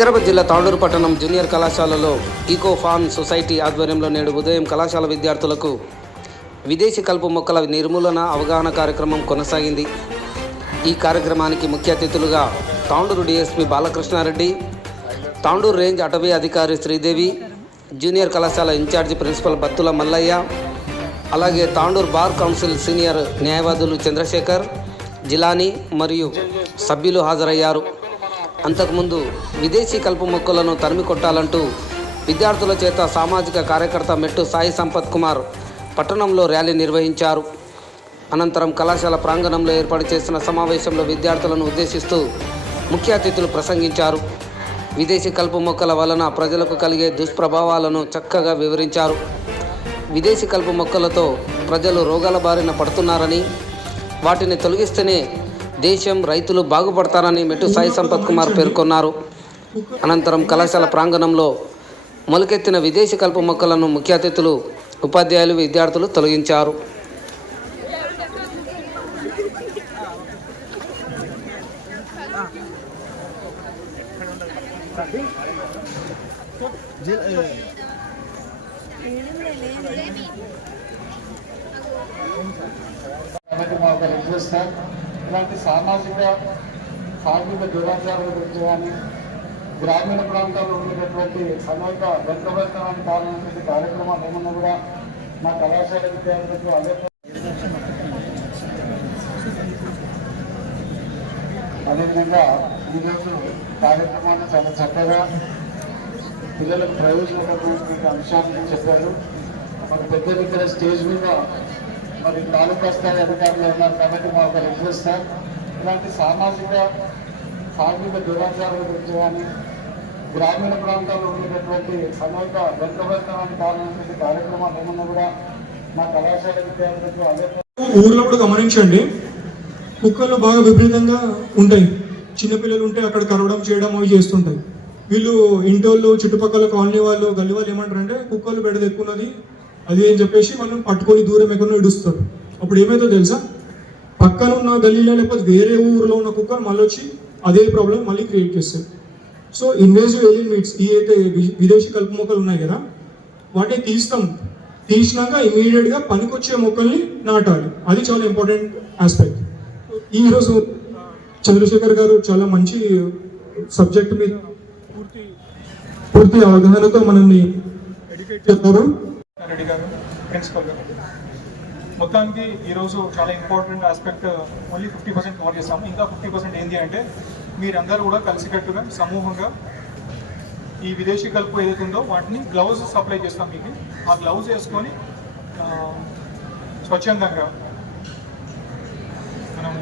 వికారాబాద్ జిల్లా తాండూరు పట్టణం జూనియర్ కళాశాలలో ఈకో ఫాన్ సొసైటీ ఆధ్వర్యంలో నేడు ఉదయం కళాశాల విద్యార్థులకు విదేశీ కలుపు మొక్కల నిర్మూలన అవగాహన కార్యక్రమం కొనసాగింది. ఈ కార్యక్రమానికి ముఖ్య అతిథులుగా తాండూరు డిఎస్పి బాలకృష్ణారెడ్డి తాండూరు రేంజ్ అటవీ అధికారి శ్రీదేవి జూనియర్ కళాశాల in charge principal Battula Mallaiah అలాగే తాండూరు బార్ కౌన్సిల్ సీనియర్ న్యాయవాదులు చంద్రశేఖర్ జిలానీ మరియు సభ్యులు హాజరయ్యారు. అంతకుముందు విదేశీ కలుపు మొక్కలను తరిమి కొట్టాలంటూ విద్యార్థుల చేత సామాజిక కార్యకర్త మెట్టు సాయి సంపత్ కుమార్ పట్టణంలో ర్యాలీ నిర్వహించారు. అనంతరం కళాశాల ప్రాంగణంలో ఏర్పాటు చేసిన సమావేశంలో విద్యార్థులను ఉద్దేశిస్తూ ముఖ్య అతిథులు ప్రసంగించారు. విదేశీ కలుపు మొక్కల వలన ప్రజలకు కలిగే దుష్ప్రభావాలను చక్కగా వివరించారు. విదేశీ కలుపు మొక్కలతో ప్రజలు రోగాల బారిన పడుతున్నారని వాటిని తొలగిస్తేనే దేశం రైతులు బాగుపడతారని మెట్టు సాయి సంపత్ కుమార్ పేర్కొన్నారు. అనంతరం కళాశాల ప్రాంగణంలో మొలకెత్తిన విదేశీ కలుపు మొక్కలను ముఖ్య అతిథులు ఉపాధ్యాయులు విద్యార్థులు తొలగించారు. ఒక రిక్వెస్ట్ సార్. ఇలాంటి సామాజిక సాంఘిక దురాచారాల గురించి కానీ గ్రామీణ ప్రాంతాల్లో ఉండేటటువంటి అనేక వెనుకబడతానికి కారణమైనటువంటి కార్యక్రమాలు ఏమన్నా కూడా మా కళాశాల విద్యార్థులకు అదే అదేవిధంగా ఈరోజు కార్యక్రమాన్ని చాలా చక్కగా పిల్లలకు ప్రయోజనకరమైనటువంటి అంశాన్ని చెప్పారు. పెద్ద దగ్గర స్టేజ్ మీద మరి తాలూకా స్థాయి అధికారులు ఉన్నారు కాబట్టి మా ఒక రిక్వెస్ట్ సార్. ఇలాంటి సామాజిక సాంఘిక దురాచారాల గురించి కానీ గ్రామీణ ప్రాంతాల్లో ఉండేటటువంటి అనేక వెనుకబడతానికి కారణమైనటువంటి కార్యక్రమాలు ఏమన్నా కూడా మా కళాశాల విద్యార్థులకు అదే ఊర్లో కూడా గమనించండి కుక్కలు బాగా విపరీతంగా ఉంటాయి. చిన్నపిల్లలు ఉంటే అక్కడ కరవడం చేయడం అవి చేస్తుంటాయి. వీళ్ళు ఇంటోళ్ళు చుట్టుపక్కల కాలనీ వాళ్ళు గల్లి వాళ్ళు ఏమంటారంటే కుక్కలు బెడద ఎక్కున్నది అది అని చెప్పేసి మనం పట్టుకొని దూరం ఎక్కడో ఇడుస్తారు అప్పుడు ఏమైందో తెలుసా? పక్కన ఉన్న గల్లీలో లేకపోతే వేరే ఊరిలో ఉన్న కుక్కలు మళ్ళీ వచ్చి అదే ప్రాబ్లం మళ్ళీ క్రియేట్ చేస్తాయి. సో ఇన్వేజివ్ ఏలియన్ మీట్స్ ఈ అయితే వి- విదేశీ కలుపు మొక్కలు ఉన్నాయి కదా? వాటిని తీస్తాం. తీసినాక ఇమీడియట్గా పనికొచ్చే మొక్కల్ని నాటాలి. అది చాలా ఇంపార్టెంట్ ఆస్పెక్ట్ ఈ రోజు చంద్రశేఖర్ గారు చాలా మంచి సబ్జెక్ట్ మీద పూర్తి పూర్తి అవగాహనతో మనల్ని ఎడ్యుకేట్ చేస్తారు రెడ్డి గారు ప్రిన్సిపల్ గారు. మొత్తానికి ఈరోజు చాలా important aspect only fifty percent cover చేస్తాము ఇంకా ఫిఫ్టీ పర్సెంట్ ఏంటి అంటే మీరందరూ కూడా కలిసికట్టుగా సమూహంగా ఈ విదేశీ కలుపు ఏదైతే ఉందో వాటిని గ్లౌజ్ సప్లై చేస్తాం మీకు. ఆ గ్లౌజ్ వేసుకొని స్వచ్ఛందంగా మనము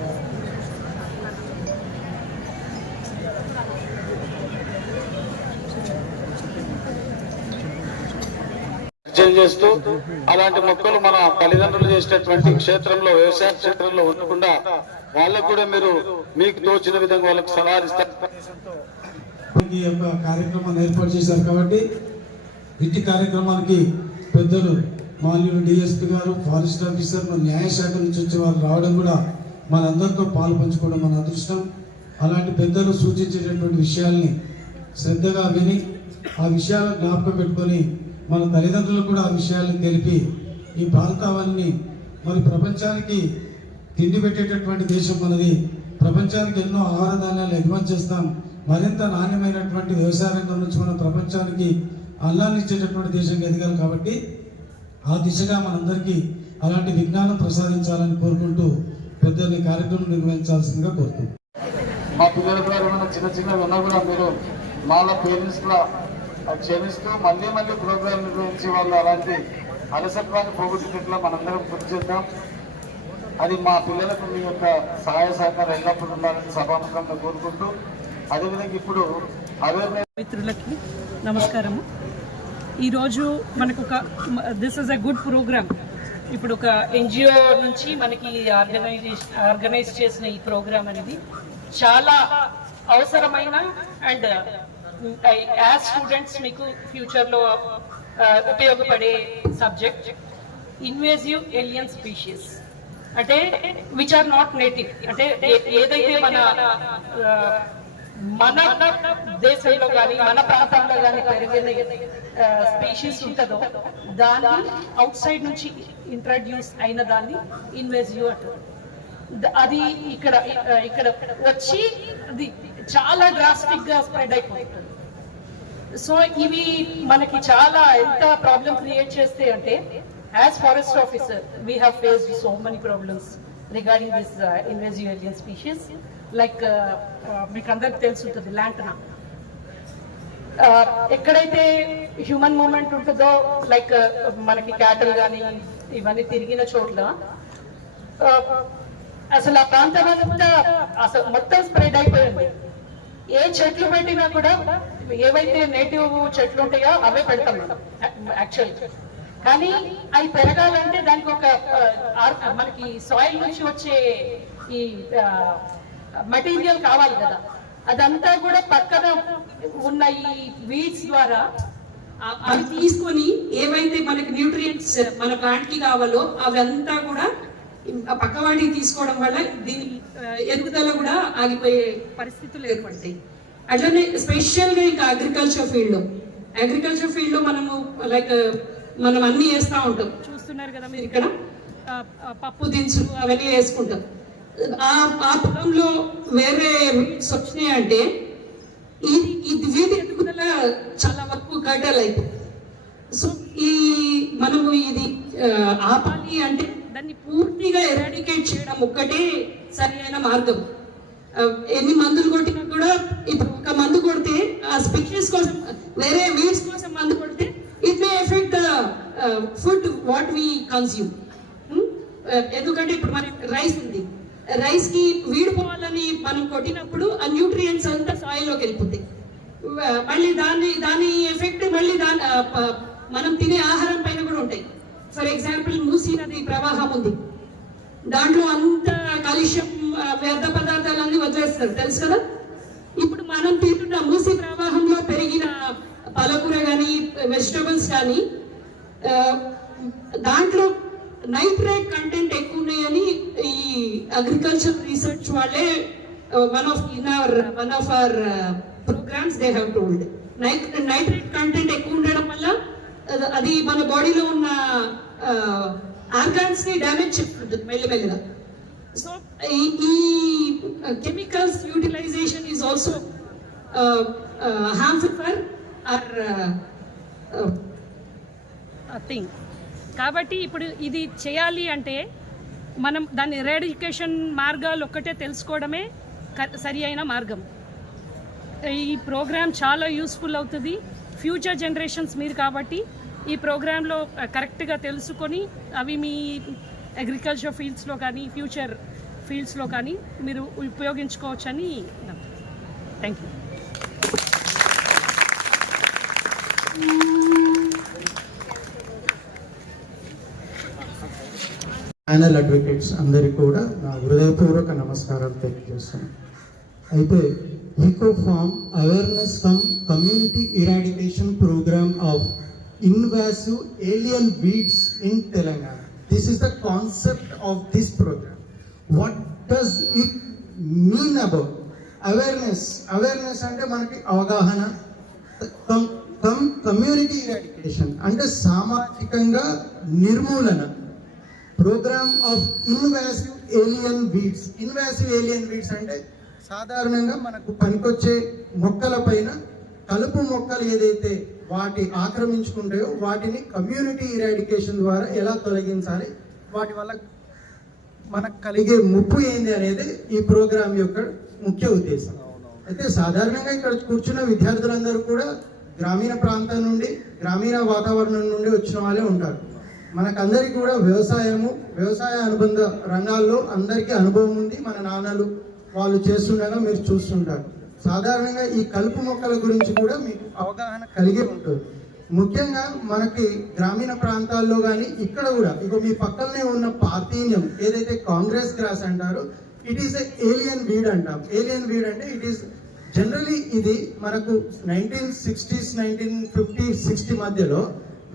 పరిచయం చేస్తూ అలాంటి మొక్కలు మన తల్లిదండ్రులు చేసినటువంటి క్షేత్రంలో వ్యవసాయ క్షేత్రంలో ఉండకుండా వాళ్ళకు కూడా మీరు మీకు తోచిన విధంగా వాళ్ళకి సలహాలిస్తారు కార్యక్రమాన్ని ఏర్పాటు చేశారు కాబట్టి ఇంటి కార్యక్రమానికి పెద్దలు మాన్యులు డిఎస్పీ గారు ఫారెస్ట్ ఆఫీసర్ మన న్యాయశాఖ నుంచి వచ్చే వారు రావడం కూడా మనందరితో పాలు పంచుకోవడం మన అదృష్టం. అలాంటి పెద్దలు సూచించేటటువంటి విషయాల్ని శ్రద్ధగా విని ఆ విషయాలను జ్ఞాపకం పెట్టుకొని మన తల్లిదండ్రులు కూడా ఆ విషయాలను తెలిపి ఈ భారతావన్ని మరి ప్రపంచానికి తిండి పెట్టేటటువంటి దేశం మనది. ప్రపంచానికి ఎన్నో ఆహార ధాన్యాలు ఎగుమతి చేస్తాం. మరింత నాణ్యమైనటువంటి వ్యవసాయ రంగం నుంచి మనం ప్రపంచానికి అల్లాన్ని ఇచ్చేటటువంటి దేశంగా ఎదగాలి కాబట్టి ఆ దిశగా మనందరికీ అలాంటి విజ్ఞానం ప్రసాదించాలని కోరుకుంటూ పెద్దల్ని కార్యక్రమం నిర్వహించాల్సిందిగా కోరుతున్నాను మా పిల్లల ద్వారా ఏమైనా చిన్న చిన్నవి ఉన్నా కూడా మీరు మాలో పేరెంట్స్ కూడా క్షమిస్తూ మళ్ళీ మళ్ళీ ప్రోగ్రాం నిర్వహించి వాళ్ళు అలాంటి అలసత్వాన్ని పోగొట్టుకున్నట్లా మనందరం గుర్తు చేద్దాం. అది మా పిల్లలకు మీ యొక్క సహాయ సహకారం ఎల్లప్పుడు ఉండాలని సభాముఖంగా కోరుకుంటూ అదేవిధంగా ఇప్పుడు అవేర్నెస్ మిత్రులకి నమస్కారము. ఈరోజు మనకు ఒక this is a good program ఇప్పుడు ఒక ఎన్జిఓ నుంచి మనకి ఆర్గనైజేషన్ ఆర్గనైజ్ చేసిన ఈ ప్రోగ్రామ్ అనేది చాలా అవసరమైన అండ్ యాజ్ స్టూడెంట్స్ మీకు ఫ్యూచర్లో ఉపయోగపడే సబ్జెక్ట్ ఇన్వేజివ్ ఏలియన్ స్పీషీస్ అంటే విచ్ ఆర్ నాట్ నేటివ్ అంటే ఏదైతే మన మన దేశంలో కానీ మన ప్రాంతంలో కానీ పెరిగిన స్పీషీస్ ఉంటుందో దాన్ని అవుట్ సైడ్ నుంచి ఇంట్రడ్యూస్ అయిన దాన్ని ఇన్వేజివ్ అంటారు. అది ఇక్కడ ఇక్కడ వచ్చి అది చాలా డ్రాస్టిక్గా స్ప్రెడ్ అయిపోతుంది సో ఇవి మనకి చాలా ఎంత ప్రాబ్లం క్రియేట్ చేస్తే అంటే as forest officer we have faced so many problems regarding this invasive alien species like మీకు అందరికి తెలిసి ఉంటుంది ల్యాంటనా ఎక్కడైతే హ్యూమన్ మూమెంట్ ఉంటుందో లైక్ uh, మనకి క్యాటల్ కానీ ఇవన్నీ తిరిగిన చోట్ల uh, అసలు ఆ ప్రాంతం అంతా అసలు మొత్తం స్ప్రెడ్ అయిపోయింది. ఏ చెట్లు పెట్టినా కూడా ఏవైతే నేటివ్ చెట్లు ఉంటాయో అవే పెడతాం మనం యాక్చువల్ కానీ అవి పెరగాలంటే దానికి ఒక ఆర్- మనకి సాయిల్ నుంచి వచ్చే ఈ మెటీరియల్ కావాలి కదా. అదంతా కూడా పక్కన ఉన్న ఈ వీడ్స్ ద్వారా అవి తీసుకొని ఏవైతే మనకి న్యూట్రియంట్స్ మన ప్లాంట్కి కావాలో అవంతా కూడా ఆ పక్కవాటికి తీసుకోవడం వల్ల దీని ఎదుగుదల కూడా ఆగిపోయే పరిస్థితులు ఏర్పడతాయి. అట్లనే స్పెషల్గా ఇంకా అగ్రికల్చర్ ఫీల్డ్ అగ్రికల్చర్ ఫీల్డ్లో మనము లైక్ మనం అన్ని వేస్తా ఉంటాం. చూస్తున్నారు కదా మీరు ఇక్కడ పప్పు దినుసులు అవన్నీ వేసుకుంటాం. ఆ ఆ పొలంలో వేరే వచ్చినాయి అంటే ఇది ఇది వీధి ఎదుగుదల చాలా వరకు కట్టలు అయిపోయింది సో ఈ మనము ఇది ఆపాలి అంటే దాన్ని పూర్తిగా ఎరాడికేట్ చేయడం ఒక్కటే సరైన మార్గం. ఎన్ని మందులు కొట్టినా కూడా ఇప్పుడు ఒక మందు కొడితే ఆ స్పీషీస్ కోసం వేరే వీడ్స్ కోసం మందు కొడితే it may affect the food what we consume ఎందుకంటే ఇప్పుడు మనకి రైస్ ఉంది. రైస్కి వీడు పోవాలని మనం కొట్టినప్పుడు ఆ న్యూట్రియంట్స్ అంతా సాయిల్లోకి వెళ్ళిపోతాయి. మళ్ళీ దాని దాని ఎఫెక్ట్ మళ్ళీ దాని మనం తినే ఆహారం పైన కూడా ఉంటాయి. ఫర్ ఎగ్జాంపుల్ మూసీ నది ప్రవాహం ఉంది. దాంట్లో అంత కాలుష్యం వ్యర్థ పదార్థాలన్నీ వదిలేస్తారు. తెలుసు కదా? ఇప్పుడు మనం తింటున్న మూసి ప్రవాహంలో పెరిగిన పాలకూర కానీ వెజిటబుల్స్ కానీ దాంట్లో నైట్రేట్ కంటెంట్ ఎక్కువ ఉన్నాయని ఈ అగ్రికల్చర్ రీసెర్చ్ వాళ్ళే one of in our one of our programmes they have told nitrate content ఎక్కువ ఉండడం వల్ల అది- మన బాడీలో ఉన్న ఆర్గాన్స్ని డ్యామేజ్ చేస్తుంది మెల్లమెల్లగా. సో ఈ chemicals utilization is also harmful for our thing కాబట్టి ఇప్పుడు ఇది చేయాలి అంటే మనం దాని రెడ్యుకేషన్ మార్గాలు ఒక్కటే తెలుసుకోవడమే సరి అయిన మార్గం. ఈ ప్రోగ్రామ్ చాలా యూస్ఫుల్ అవుతుంది. ఫ్యూచర్ జనరేషన్స్ మీరు కాబట్టి ఈ ప్రోగ్రాంలో కరెక్ట్గా తెలుసుకొని అవి మీ అగ్రికల్చర్ ఫీల్డ్స్లో కానీ ఫ్యూచర్ ఫీల్డ్స్లో కానీ మీరు ఉపయోగించుకోవచ్చని థ్యాంక్ యూ ప్యానల్ అడ్వకేట్స్ అందరికీ కూడా నా హృదయపూర్వక నమస్కారాలు తెలియజేస్తాను అయితే eco farm awareness cum community eradication programme of invasive alien weeds in Telangana this is the concept of this programme what does it mean about awareness awareness అంటే మనకి అవగాహన కమ్ కమ్యూనిటీ ఇరాడికేషన్ అంటే సామాజికంగా నిర్మూలన. Programme of invasive alien weeds invasive alien weeds అంటే సాధారణంగా మనకు పనికొచ్చే మొక్కల పైన కలుపు మొక్కలు ఏదైతే వాటి ఆక్రమించుకుంటాయో వాటిని కమ్యూనిటీ ఇరాడికేషన్ ద్వారా ఎలా తొలగించాలి? వాటి వల్ల మనకు కలిగే ముప్పు ఏంది అనేది ఈ ప్రోగ్రామ్ యొక్క ముఖ్య ఉద్దేశం. అయితే సాధారణంగా ఇక్కడ కూర్చున్న విద్యార్థులందరూ కూడా గ్రామీణ ప్రాంతం నుండి గ్రామీణ వాతావరణం నుండి వచ్చిన వాళ్ళే ఉంటారు. మనకందరికీ కూడా వ్యవసాయము వ్యవసాయ అనుబంధ రంగాల్లో అందరికీ అనుభవం ఉంది. మన నాన్నలు వాళ్ళు చేస్తుండగా మీరు చూస్తుంటారు. సాధారణంగా ఈ కలుపు మొక్కల గురించి కూడా మీకు అవగాహన కలిగి ఉంటుంది. ముఖ్యంగా మనకి గ్రామీణ ప్రాంతాల్లో కానీ ఇక్కడ కూడా ఇక మీ పక్కనే ఉన్న పాతీన్యం ఏదైతే కాంగ్రెస్ గ్రాస్ అంటారో ఇట్ ఈస్ ఏలియన్ వీడ్ అంటాం. ఏలియన్ వీడ్ అంటే ఇట్ ఈస్ జనరలీ ఇది మనకు nineteen sixties nineteen fifty sixty మధ్యలో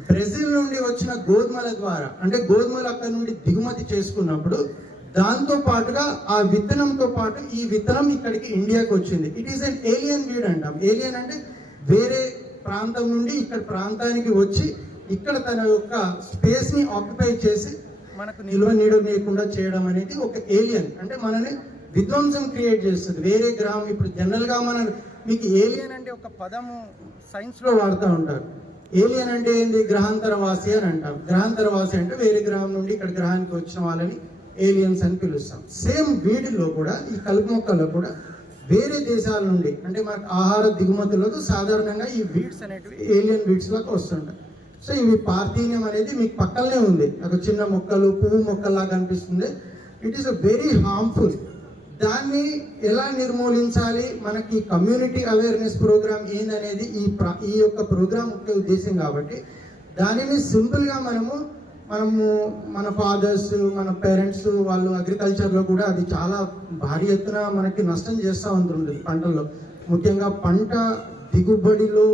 బ్రెజిల్ నుండి వచ్చిన గోధుమల ద్వారా అంటే గోధుమలు అక్కడ నుండి దిగుమతి చేసుకున్నప్పుడు దాంతో పాటుగా ఆ విత్తనంతో పాటు ఈ విత్తనం ఇక్కడికి ఇండియాకి వచ్చింది. It is an alien weed అంటాం. ఏలియన్ అంటే వేరే ప్రాంతం నుండి ఇక్కడ ప్రాంతానికి వచ్చి ఇక్కడ తన యొక్క స్పేస్ని ఆక్యుపై చేసి మనకు నిల్వ లేకుండా చేయడం అనేది ఒక ఏలియన్ అంటే మనని విధ్వంసం క్రియేట్ చేస్తుంది. వేరే గ్రామం ఇప్పుడు జనరల్గా మనం మీకు ఏలియన్ అంటే ఒక పదము సైన్స్లో వాడుతూ ఉంటారు. ఏలియన్ అంటే ఏంది? గ్రహాంతరవాసి అని అంటాం. గ్రహాంతరవాసి అంటే వేరే గ్రహం నుండి ఇక్కడ గ్రహానికి వచ్చిన వాళ్ళని ఏలియన్స్ అని పిలుస్తాం. సేమ్ వీటిలో కూడా ఈ కలుపు మొక్కల్లో కూడా వేరే దేశాల నుండి అంటే మనకు ఆహార దిగుమతులకు సాధారణంగా ఈ వీడ్స్ అనేటివి ఏలియన్ వీడ్స్ లాగా వస్తుంటాయి. సో ఇవి పార్థీనియం అనేది మీకు పక్కనే ఉంది. ఒక చిన్న మొక్కలు పువ్వు మొక్కల్లా కనిపిస్తుంది. It is a very harmful దాన్ని ఎలా నిర్మూలించాలి? మనకి కమ్యూనిటీ అవేర్నెస్ ప్రోగ్రామ్ ఏందనేది ఈ ఈ యొక్క ప్రోగ్రామ్ ముఖ్య ఉద్దేశం కాబట్టి దానిని సింపుల్గా మనము మనము మన ఫాదర్స్ మన పేరెంట్స్ వాళ్ళు అగ్రికల్చర్లో కూడా అది చాలా భారీ ఎత్తున మనకి నష్టం చేస్తూ ఉంటుంది పంటల్లో. ముఖ్యంగా పంట దిగుబడిలో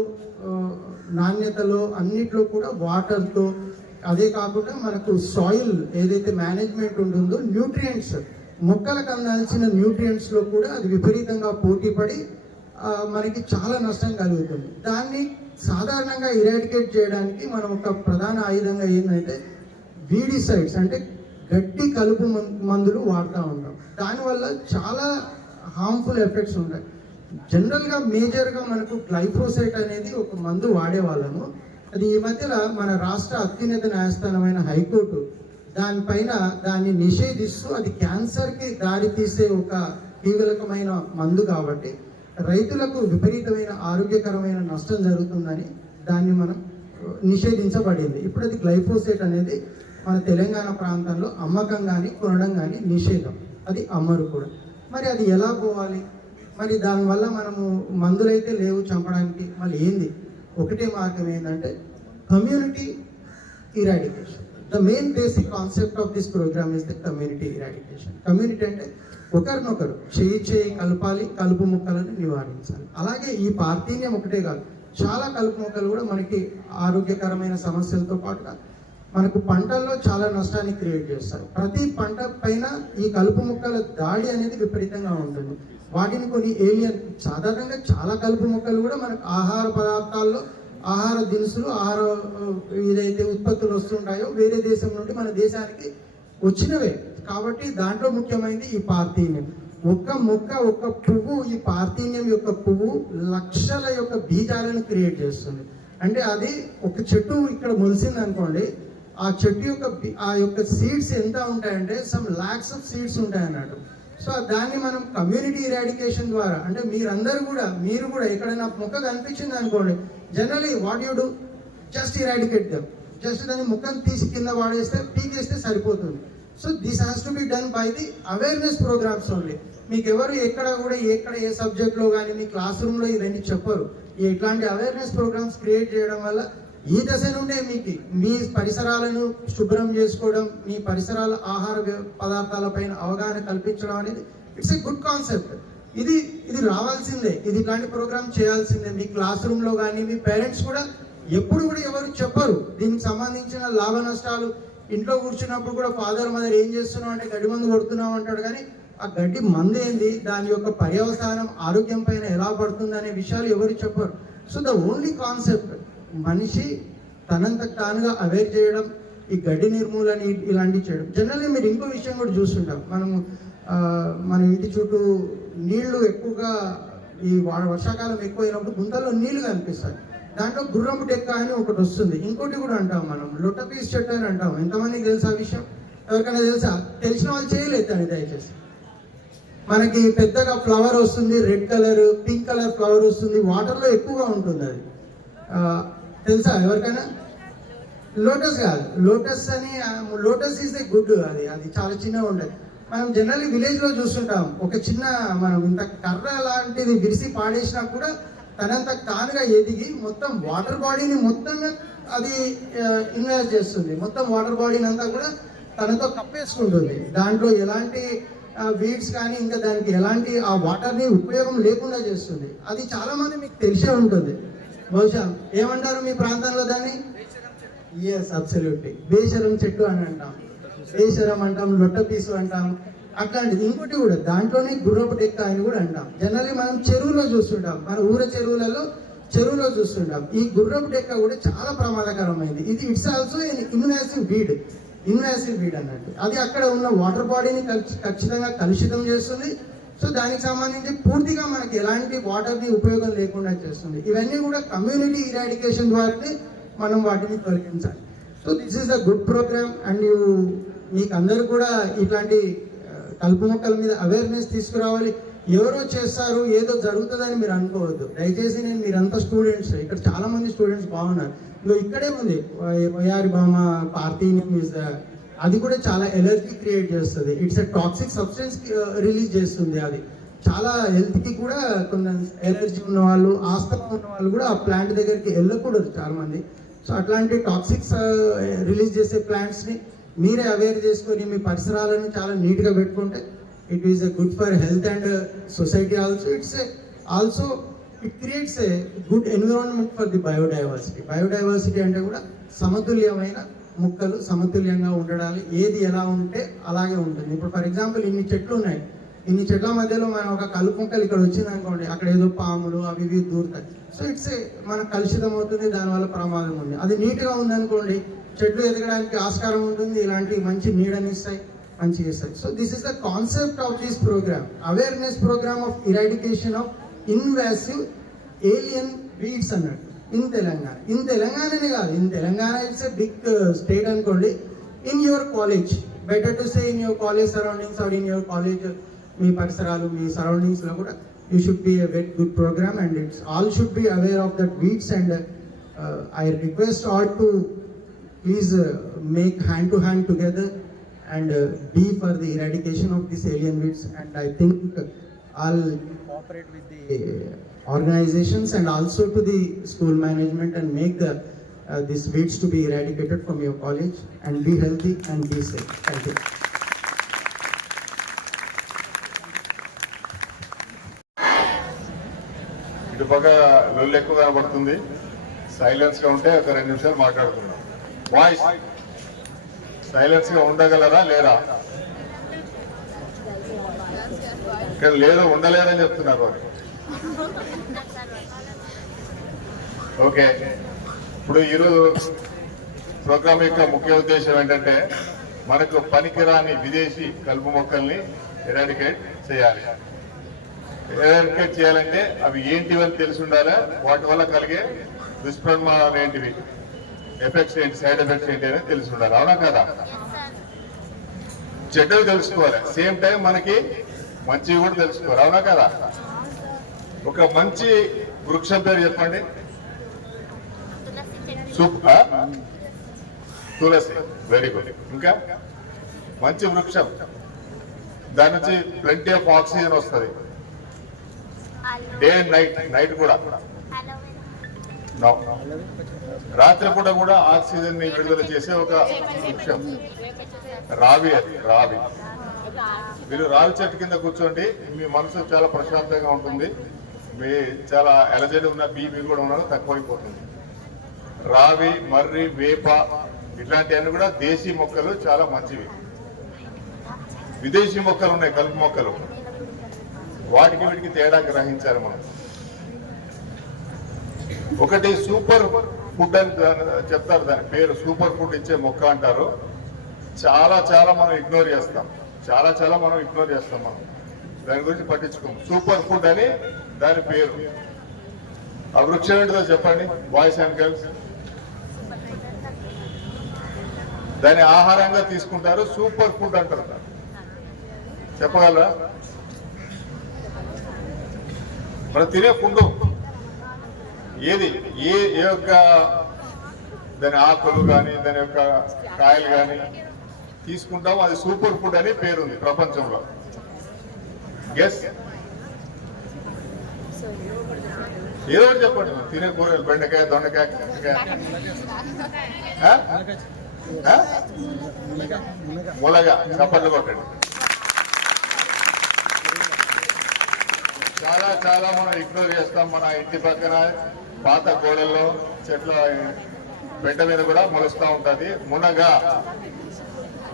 నాణ్యతలో అన్నిట్లో కూడా వాటర్తో అదే కాకుండా మనకు సాయిల్ ఏదైతే మేనేజ్మెంట్ ఉంటుందో న్యూట్రియంట్స్ మొక్కలకు అందాల్సిన న్యూట్రియంట్స్లో కూడా అది విపరీతంగా పోటీపడి మనకి చాలా నష్టం కలుగుతుంది. దాన్ని సాధారణంగా ఇరాడికేట్ చేయడానికి మనం ఒక ప్రధాన ఆయుధంగా ఏంటంటే వీడిసైడ్స్ అంటే గడ్డి కలుపు మం- మందులు వాడుతూ ఉంటాం. దానివల్ల చాలా హార్మ్ఫుల్ ఎఫెక్ట్స్ ఉంటాయి. జనరల్గా మేజర్గా మనకు గ్లైఫోసైట్ అనేది ఒక మందు వాడేవాళ్ళము. అది ఈ మధ్యలో మన రాష్ట్ర అత్యున్నత న్యాయస్థానమైన హైకోర్టు దానిపైన దాన్ని నిషేధిస్తూ అది క్యాన్సర్కి దారి తీసే ఒక కీలకమైన మందు కాబట్టి రైతులకు విపరీతమైన ఆరోగ్యకరమైన నష్టం జరుగుతుందని దాన్ని మనం నిషేధించబడింది. ఇప్పుడు అది గ్లైఫోసేట్ అనేది మన తెలంగాణ ప్రాంతంలో అమ్మకం కానీ కొనడం కానీ నిషేధం. అది అమ్మరు కూడా. మరి అది ఎలా పోవాలి? మరి దానివల్ల మనము మందులైతే లేవు చంపడానికి. మళ్ళీ ఏంది? ఒకటే మార్గం ఏంటంటే community eradication the main basic concept of this programme is the community eradication community అంటే ఒకరినొకరు చేయి చేయి కలపాలి కలుపు మొక్కలను నివారించాలి. అలాగే ఈ పార్థీన్యం ఒకటే కాదు. చాలా కలుపు మొక్కలు కూడా మనకి ఆరోగ్యకరమైన సమస్యలతో పాటుగా మనకు పంటల్లో చాలా నష్టాన్ని క్రియేట్ చేస్తారు. ప్రతి పంట పైన ఈ కలుపు మొక్కల దాడి అనేది విపరీతంగా ఉంటుంది. వాటిని కొన్ని ఏలియన్ సాధారణంగా చాలా కలుపు మొక్కలు కూడా మనకు ఆహార పదార్థాల్లో ఆహార దినుసులు ఆహార ఏదైతే ఉత్పత్తులు వస్తుంటాయో వేరే దేశం నుండి మన దేశానికి వచ్చినవే. కాబట్టి దాంట్లో ముఖ్యమైనది ఈ పార్థీన్యం ఒక్క మొక్క ఒక్క పువ్వు ఈ పార్థీన్యం యొక్క పువ్వు లక్షల యొక్క బీజాలను క్రియేట్ చేస్తుంది. అంటే అది ఒక చెట్టు ఇక్కడ మొలిసింది అనుకోండి ఆ చెట్టు యొక్క ఆ యొక్క సీడ్స్ ఎంత ఉంటాయంటే సమ్ లాక్స్ ఆఫ్ సీడ్స్ ఉంటాయి అన్నట్టు సో దాన్ని మనం కమ్యూనిటీ ఇరాడికేషన్ ద్వారా అంటే మీరందరూ కూడా మీరు కూడా ఎక్కడైనా మొక్క కనిపించింది అనుకోండి. Generally what you do just eradicate them just దాన్ని ముఖం తీసి కింద వాడేస్తే పీకేస్తే సరిపోతుంది. So this has to be done by the awareness programmes only మీకు ఎవరు ఎక్కడ కూడా ఎక్కడ ఏ సబ్జెక్ట్లో కానీ మీ క్లాస్ రూమ్లో ఇవన్నీ చెప్పరు. ఇట్లాంటి అవేర్నెస్ ప్రోగ్రామ్స్ క్రియేట్ చేయడం వల్ల ఈ దశ నుండే మీకు మీ పరిసరాలను శుభ్రం చేసుకోవడం మీ పరిసరాల ఆహార పదార్థాలపైన అవగాహన కల్పించడం అనేది ఇట్స్ ఏ గుడ్ కాన్సెప్ట్. ఇది ఇది రావాల్సిందే. ఇది ఇలాంటి ప్రోగ్రామ్ చేయాల్సిందే. మీ క్లాస్ రూమ్లో కానీ మీ పేరెంట్స్ కూడా ఎప్పుడు కూడా ఎవరు చెప్పరు. దీనికి సంబంధించిన లాభ నష్టాలు ఇంట్లో కూర్చున్నప్పుడు కూడా ఫాదర్ మదర్ ఏం చేస్తున్నావు అంటే గడ్డి మందు కొడుతున్నావు అంటాడు కానీ ఆ గడ్డి మందు ఏంది? దాని యొక్క పర్యవసానం ఆరోగ్యం పైన ఎలా పడుతుంది అనే విషయాలు ఎవరు చెప్పరు. సో ద ఓన్లీ కాన్సెప్ట్ మనిషి తనంత తానుగా అవేర్ చేయడం ఈ గడ్డి నిర్మూలన ఇలాంటివి చేయడం. జనరల్గా మీరు ఇంకో విషయం కూడా చూస్తుంటాం. మనము మన ఇంటి చుట్టూ నీళ్ళు ఎక్కువగా ఈ వా- వర్షాకాలం ఎక్కువైనప్పుడు గుంతలో నీళ్ళు కనిపిస్తాయి. దాంట్లో గుర్రపు డెక్క అని ఒకటి వస్తుంది. ఇంకోటి కూడా అంటాం మనం. లొట్టపీస్ చెట్టు అని అంటాం. ఎంతమందికి తెలుసా ఆ విషయం? ఎవరికైనా తెలుసా? తెలిసిన వాళ్ళు చేయలేదు అని దయచేసి. మనకి పెద్దగా ఫ్లవర్ వస్తుంది red colour pink colour flower వస్తుంది వాటర్లో ఎక్కువగా ఉంటుంది అది. తెలుసా ఎవరికైనా? లోటస్ కాదు. లోటస్ అని లోటస్ ఈజ్ ద గుడ్ అది అది చాలా చిన్నగా ఉండదు. మనం జనరల్లీ విలేజ్లో చూస్తుంటాం. ఒక చిన్న మనం ఇంత కర్ర లాంటిది విరిసి పాడేసినా కూడా తనంత తానుగా ఎదిగి మొత్తం వాటర్ బాడీని మొత్తంగా అది ఇన్వెస్ట్ చేస్తుంది. మొత్తం వాటర్ బాడీని అంతా కూడా తనతో కప్పేసుకుంటుంది. దాంట్లో ఎలాంటి వీడ్స్ కానీ ఇంకా దానికి ఎలాంటి ఆ వాటర్ని ఉపయోగం లేకుండా చేస్తుంది. అది చాలామంది మీకు తెలిసే ఉంటుంది. బహుశా ఏమంటారు మీ ప్రాంతంలో దాన్ని? ఎస్ అబ్సల్యూట్లీ బేషరం చెట్టు అని అంటాం. బేషరం అంటాం లొట్ట పీసు అంటాం. అట్లాంటిది ఇంకోటి కూడా దాంట్లోనే గుర్రపు టెక్క అని కూడా అంటాం. జనరల్లీ మనం చెరువులో చూస్తుంటాం. మన ఊర చెరువులలో చెరువులో చూస్తుంటాం. ఈ గుర్రపు డెక్క కూడా చాలా ప్రమాదకరమైంది. ఇది it's also ఇమ్యునాసివ్ weed invasive weed అన్నట్టు. అది అక్కడ ఉన్న వాటర్ బాడీని ఖచ్చితంగా కలుషితం చేస్తుంది. సో దానికి సంబంధించి పూర్తిగా మనకి ఎలాంటి వాటర్ని ఉపయోగం లేకుండా చేస్తుంది. ఇవన్నీ కూడా కమ్యూనిటీ ఇరాడికేషన్ ద్వారానే మనం వాటిని తొలగించాలి. So this is a good programme and మీకు అందరూ కూడా ఇట్లాంటి కలుపు మొక్కల మీద అవేర్నెస్ తీసుకురావాలి. ఎవరో చేస్తారు ఏదో జరుగుతుందని మీరు అనుకోవద్దు. దయచేసి నేను మీరంతా స్టూడెంట్స్ ఇక్కడ చాలా మంది స్టూడెంట్స్ బాగున్నారు ఇక్కడే ఉంది. వైఆర్ భామ పార్థీనియం ఇస్ అది కూడా చాలా ఎలర్జీ క్రియేట్ చేస్తుంది. It's a toxic substance release చేస్తుంది అది. చాలా హెల్త్కి కూడా కొన్ని ఎలర్జీ ఉన్న వాళ్ళు ఆస్తమా ఉన్న వాళ్ళు కూడా ఆ ప్లాంట్ దగ్గరికి వెళ్ళకూడదు చాలా మంది. సో అట్లాంటి టాక్సిక్స్ రిలీజ్ uh, చేసే ప్లాంట్స్ని మీరే అవేర్ చేసుకొని మీ పరిసరాలను చాలా నీట్గా పెట్టుకుంటే it is a good for health and society also it's also it creates a good environment for the biodiversity biodiversity అంటే కూడా సమతుల్యమైన మొక్కలు సమతుల్యంగా ఉండడాలి. ఏది ఎలా ఉంటే అలాగే ఉంటుంది. ఇప్పుడు ఫర్ ఎగ్జాంపుల్ ఇన్ని చెట్లు ఉన్నాయి. ఇన్ని చెట్ల మధ్యలో మనం ఒక కలుపు మొక్కలు ఇక్కడ వచ్చింది అనుకోండి అక్కడ ఏదో పాములు అవి ఇవి దూరుతాయి. సో ఇట్స్ మనకు కలుషితం అవుతుంది దానివల్ల ప్రమాదం ఉంది. అది నీట్గా ఉందనుకోండి చెట్లు ఎదగడానికి ఆస్కారం ఉంటుంది ఇలాంటివి మంచి నీడనిస్తాయి మంచి ఇస్తాయి. So this is the concept of this programme awareness programme of eradication of invasive alien weeds అన్నట్టు. ఇన్ తెలంగాణ ఇన్ తెలంగాణనే కాదు in Telangana it's a big state అనుకోండి. In your college better to say in your college surroundings or in your college మీ పరిసరాలు మీ సరౌండింగ్స్లో కూడా you should be a very good programme and it's all should be aware of that weeds and I request all to please make hand to hand together and uh, be for the eradication of these alien weeds and i think i'll cooperate with the organizations and also to the school management and make the uh, these weeds to be eradicated from your college and be healthy and be safe thank you ఇటు పక్క లొల్లు ఎక్కువ కనబడుతుంది సైలెన్స్గా ఉంటే ఒక రెండు నిమిషాలు మాట్లాడుకుందాం voice సైలెన్స్గా ఉండగలరా లేరా ఇక్కడ లేదు ఉండలేదని చెప్తున్నారు వారు ఓకే. ఇప్పుడు ఈరోజు ప్రోగ్రామ్ యొక్క ముఖ్య ఉద్దేశం ఏంటంటే మనకు పనికిరాని విదేశీ కలుపు మొక్కల్ని ఎరాడికేట్ చేయాలి. ఎరాడికేట్ చేయాలంటే అవి ఏంటివి అని తెలిసి ఉండాలి వాటి వల్ల కలిగే దుష్ప్రమాణాలు ఏంటివి? ఎఫెక్ట్స్ ఏంటి? సైడ్ ఎఫెక్ట్స్ ఏంటి అనేది తెలిసి ఉండాలి అవునా కదా? చెడ్డలు తెలుసుకోవాలి. సేమ్ టైం మనకి మంచివి కూడా తెలుసుకోవాలి. అవునా కదా? ఒక మంచి వృక్షం పేరు చెప్పండి? తులసి వెరీ గుడ్ ఇంకా? మంచి వృక్షం. దాని నుంచి ప్lenty ఆఫ్ ఆక్సిజన్ వస్తుంది. డే అండ్ నైట్ నైట్ కూడా. No. రాత్రిపూట కూడా ఆక్సిజన్ని విడుదల చేసే ఒక వృక్షం. రావి అది రావి. మీరు రావి చెట్టు కింద కూర్చోండి మీ మనసు చాలా ప్రశాంతంగా ఉంటుంది. మీ చాలా ఎలజడి ఉన్న బీపీ కూడా ఉన్నది తక్కువైపోతుంది. రావి మర్రి వేప ఇట్లాంటివన్నీ కూడా దేశీ మొక్కలు చాలా మంచివి. విదేశీ మొక్కలు ఉన్నాయి కలుపు మొక్కలు. వాటికి వీటికి తేడా గ్రహించాలి మనం. ఒకటి సూపర్ ఫుడ్ అని చెప్తారు దాని పేరు సూపర్ ఫుడ్ ఇచ్చే మొక్క అంటారు. చాలా చాలా మనం ఇగ్నోర్ చేస్తాం. చాలా చాలా మనం ఇగ్నోర్ చేస్తాం మనం. దాని గురించి పట్టించుకోం సూపర్ ఫుడ్ అని దాని పేరు. ఆ వృక్షం ఏంటిదో చెప్పండి. బాయ్స్ అండ్ గర్ల్స్ దాన్ని ఆహారంగా తీసుకుంటారు సూపర్ ఫుడ్ అంటారు. చెప్పగలరా? మనం తినే ఫుడ్ ఏది? ఏ ఏ యొక్క దాని ఆకులు కానీ దాని యొక్క కాయలు కానీ తీసుకుంటాం అది సూపర్ ఫుడ్ అని పేరుంది ప్రపంచంలో. ఎస్ ఏదో చెప్పండి మరి. తినే కూరలు బెండకాయ దొండకాయ కాకరకాయ. ములగ చప్పట్లు కొట్టండి. చాలా చాలా మనం ఇగ్నోర్ చేస్తాం మన ఇంటి పక్కన పాత గోడల్లో చెట్ల పెంట మీద కూడా మొలుస్తూ ఉంటుంది. మునగ.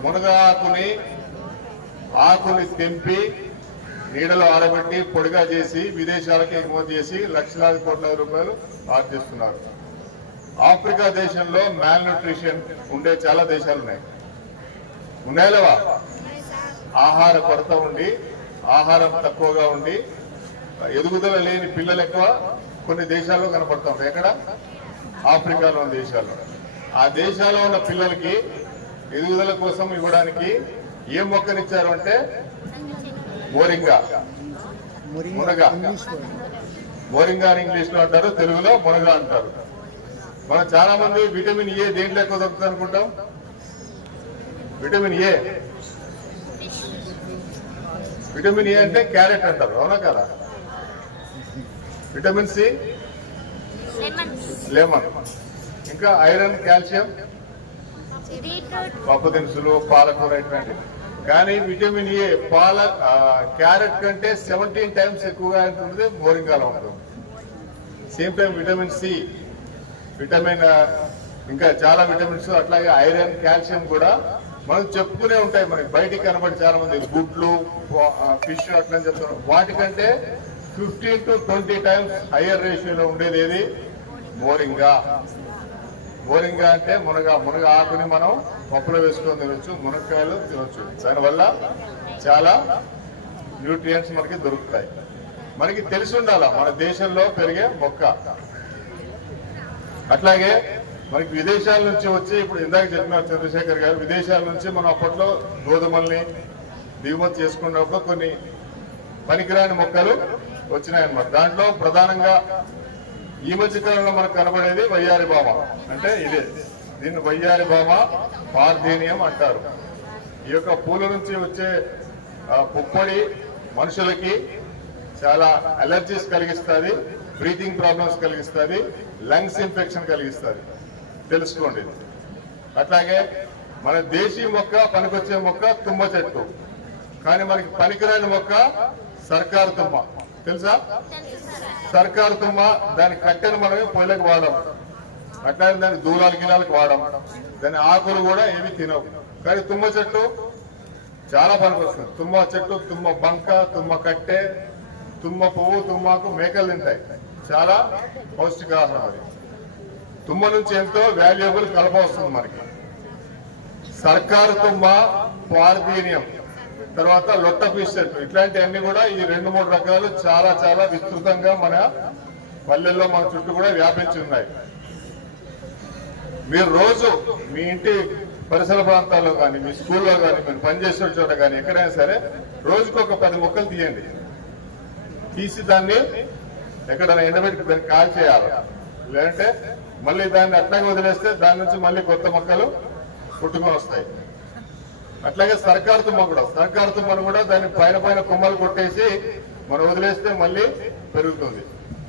మునగ ఆకుని ఆకుని తెంపి నీడలో ఆరబెట్టి పొడిగా చేసి విదేశాలకు ఎగుమతి చేసి లక్షలాది కోట్ల రూపాయలు ఆర్జిస్తున్నారు ఆఫ్రికా దేశంలో మ్యాల్ న్యూట్రిషన్ ఉండే చాలా దేశాలు ఉన్నాయి ఉన్నాయా లేవా? ఆహార కొరత ఉండి ఆహారం తక్కువగా ఉండి ఎదుగుదల లేని పిల్లలు ఎక్కువ కొన్ని దేశాల్లో కనపడతా ఉంటాయి. ఎక్కడ? ఆఫ్రికాలో ఉన్న దేశాల్లో. ఆ దేశాల్లో ఉన్న పిల్లలకి ఎదుగుదల కోసం ఇవ్వడానికి ఏం మొక్కనిచ్చారు అంటే మోరింగా మునగ. మోరింగా అని ఇంగ్లీష్లో అంటారు తెలుగులో మునగ అంటారు. మనం చాలా మంది విటమిన్ ఏ దేంట్లో ఎక్కువ దొరుకుతుంది అనుకుంటాం? Vitamin A? విటమిన్ ఏ అంటే క్యారెట్ అంటారు అవునా కదా? Vitamin C? లెమన్. ఇంకా ఐరన్ కాల్షియం? పప్పు దినుసులు పాలకూర ఇటువంటివి. కానీ విటమిన్ ఏ పాల క్యారెట్ కంటే సెవెంటీన్ టైమ్స్ ఎక్కువగా ఉంటుంది మోరింగాలో ఉంటుంది same time vitamin C vitamin ఇంకా చాలా విటమిన్స్ అట్లాగే ఐరన్ కాల్షియం కూడా మనం చెప్పుకునే ఉంటాయి. మనకి బయటికి కనబడి చాలా మంది గుడ్లు ఫిష్ అట్లా అని వాటికంటే fifteen to twenty times higher రేషియోలో ఉండేది ఏది? మోరింగా మోరింగా అంటే మునగ మునగ ఆకుని మనం పప్పులో వేసుకొని తినొచ్చు మునక్కాయలు తినొచ్చు. దానివల్ల చాలా న్యూట్రియంట్స్ మనకి దొరుకుతాయి. మనకి తెలిసి ఉండాల మన దేశంలో పెరిగే మొక్క. అట్లాగే మనకి విదేశాల నుంచి వచ్చి ఇప్పుడు ఇందాక చెప్పినారు చంద్రశేఖర్ గారు విదేశాల నుంచి మనం అప్పట్లో గోధుమల్ని దిగుమతి చేసుకున్నప్పుడు కొన్ని పనికిరాని మొక్కలు వచ్చినాయన్నమాట. దాంట్లో ప్రధానంగా ఈ మధ్య కాలంలో మనకు కనబడేది వయ్యారి బామ. అంటే ఇదే. దీన్ని వయ్యారి భామ పార్థీనియం అంటారు. ఈ యొక్క పూల నుంచి వచ్చే పుప్పొడి మనుషులకి చాలా అలర్జీస్ కలిగిస్తుంది బ్రీతింగ్ ప్రాబ్లమ్స్ కలిగిస్తుంది లంగ్స్ ఇన్ఫెక్షన్ కలిగిస్తుంది. తెలుసుకోండి. అట్లాగే మన దేశీ మొక్క పనికొచ్చే మొక్క తుమ్మ చెట్టు. కానీ మనకి పనికిరాని మొక్క సర్కారు తుమ్మ. తెలుసా? సర్కారు తుమ్మ దాని కట్టెను మనమే పొయ్యిలకు వాడము. అట్లాగే దాన్ని దూలాలు గిలాలకు వాడం దాని ఆకులు కూడా ఏమి తినవు. కానీ తుమ్మ చెట్టు చాలా పనికొస్తుంది. తుమ్మ చెట్టు తుమ్మ బంక తుమ్మ కట్టె తుమ్మ పువ్వు తుమ్మకు మేకలు తింటాయి. చాలా పౌష్టికాహారం అది. తుమ్మ నుంచి ఎంతో వాల్యుయబుల్ కలప వస్తుంది మనకి. సర్కారు తుమ్మ పార్థీనియం తర్వాత లొట్ట పీస్ చెట్టు. ఇట్లాంటివన్నీ కూడా ఈ రెండు మూడు రకాలు చాలా చాలా విస్తృతంగా మన పల్లెల్లో మన చుట్టూ కూడా వ్యాపించి ఉన్నాయి. మీరు రోజు మీ ఇంటి పరిసర ప్రాంతాల్లో కానీ మీ స్కూల్లో కానీ మీరు పనిచేసిన చోట కానీ ఎక్కడైనా సరే రోజుకు ఒక పది మొక్కలు తీయండి. తీసి దాన్ని ఎక్కడైనా ఎండబెట్టి దాన్ని కాల్ చేయాలి. లేదంటే మళ్ళీ దాన్ని అట్లాగే వదిలేస్తే దాని నుంచి మళ్ళీ కొత్త మొక్కలు పుట్టుకొని వస్తాయి. అట్లాగే సర్కారు తుమ్మ కూడా సర్కారు తుమ్మను కూడా దాని పైన పైన కొమ్మలు కొట్టేసి మనం వదిలేస్తే మళ్ళీ పెరుగుతుంది.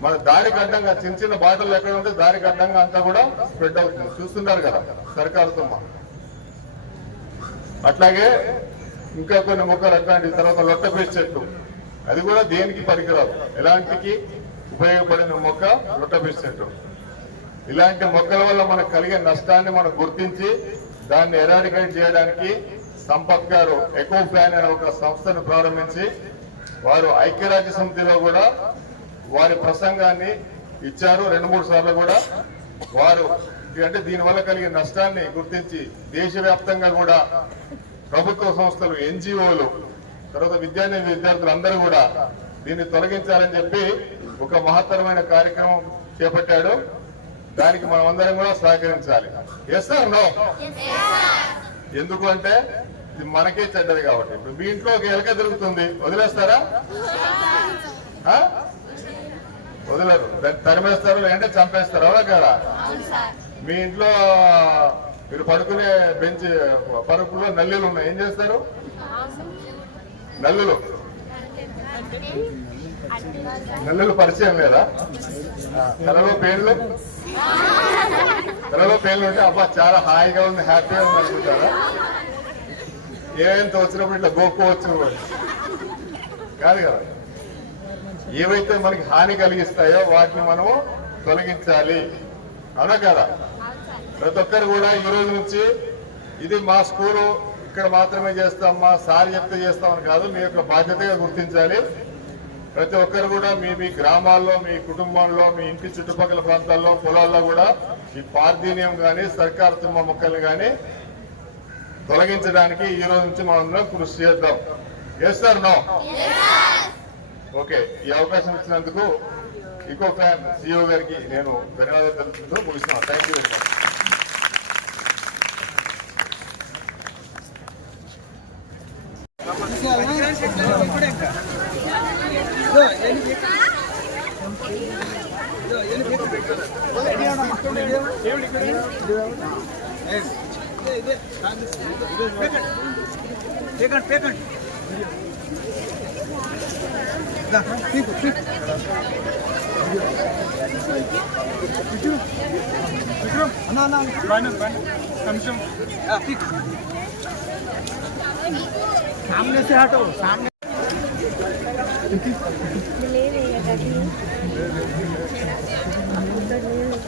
మన దారికి అడ్డంగా చిన్న చిన్న బాటలు ఎక్కడ ఉంటే దానికి అడ్డంగా అంతా కూడా స్ప్రెడ్ అవుతుంది. చూస్తున్నారు కదా సర్కారుతో అట్లాగే ఇంకా కొన్ని మొక్కలు అట్లాంటి తర్వాత లొట్టపేసి చెట్టు. అది కూడా దేనికి పనికిరాదు ఎలాంటికి ఉపయోగపడిన మొక్క లొట్టపేసి చెట్టు. ఇలాంటి మొక్కల వల్ల మనకు కలిగే నష్టాన్ని మనం గుర్తించి దాన్ని ఎరాడికేట్ చేయడానికి సంపత్ గారు ఎకో ఫ్యాన్ అనే ఒక సంస్థను ప్రారంభించి వారు ఐక్యరాజ్య సమితిలో కూడా వారి ప్రసంగాన్ని ఇచ్చారు రెండు మూడు సార్లు కూడా. వారు అంటే దీనివల్ల కలిగే నష్టాన్ని గుర్తించి దేశవ్యాప్తంగా కూడా ప్రభుత్వ సంస్థలు ఎన్జిఓలు తర్వాత విద్యార్థి విద్యార్థులు అందరూ కూడా దీన్ని తొలగించాలని చెప్పి ఒక మహత్తరమైన కార్యక్రమం చేపట్టాడు. దానికి మనం అందరం కూడా సహకరించాలి. ఎస్ సార్ నో ఎందుకు అంటే ఇది మనకే చెడ్డది కాబట్టి. ఇప్పుడు మీ ఇంట్లో ఒక ఎలక దొరుకుతుంది వదిలేస్తారా? వదలరు తరిమేస్తారు లేదంటే చంపేస్తారు. అవునా కదా మీ ఇంట్లో మీరు పడుకునే బెంచ్ పరుపులో నల్లులు ఉన్నాయి. ఏం చేస్తారు? నల్లులు. నల్లులు పరిచయం లేదా? తలలో పేర్లు తలలో పేర్లు ఉంటే అబ్బా చాలా హాయిగా ఉంది హ్యాపీగా ఉంది అనుకుంటారా? ఏమైనా వచ్చినప్పుడు ఇట్లా గోక్కోవచ్చు కాదు కదా? ఏవైతే మనకి హాని కలిగిస్తాయో వాటిని మనము తొలగించాలి. అవునా కదా? ప్రతి ఒక్కరు కూడా ఈ రోజు నుంచి ఇది మా స్కూలు ఇక్కడ మాత్రమే చేస్తామా సార్ చెప్తే చేస్తామని కాదు మీ యొక్క బాధ్యతగా గుర్తించాలి. ప్రతి ఒక్కరు కూడా మీ మీ గ్రామాల్లో మీ కుటుంబంలో మీ ఇంటి చుట్టుపక్కల ప్రాంతాల్లో పొలాల్లో కూడా ఈ పార్థీనియం కానీ సర్కార్ తుమ్మ మొక్కలు కానీ తొలగించడానికి ఈ రోజు నుంచి మనం కృషి చేద్దాం. ఎస్ సార్ నో ఓకే ఈ అవకాశం ఇచ్చినందుకు ఇకో ఫ్యాన్ సిఇఓ గారికి నేను ధన్యవాదాలు తెలుపుతూ ముగిస్తున్నాను. Thank you very much banner banner కొంచెం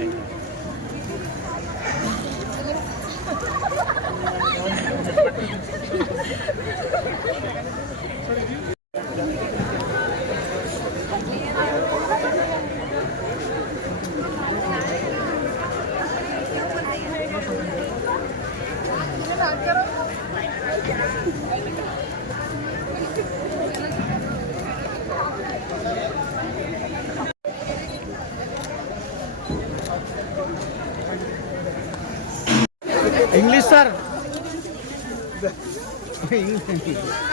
ఇంగ్లీష్ thank you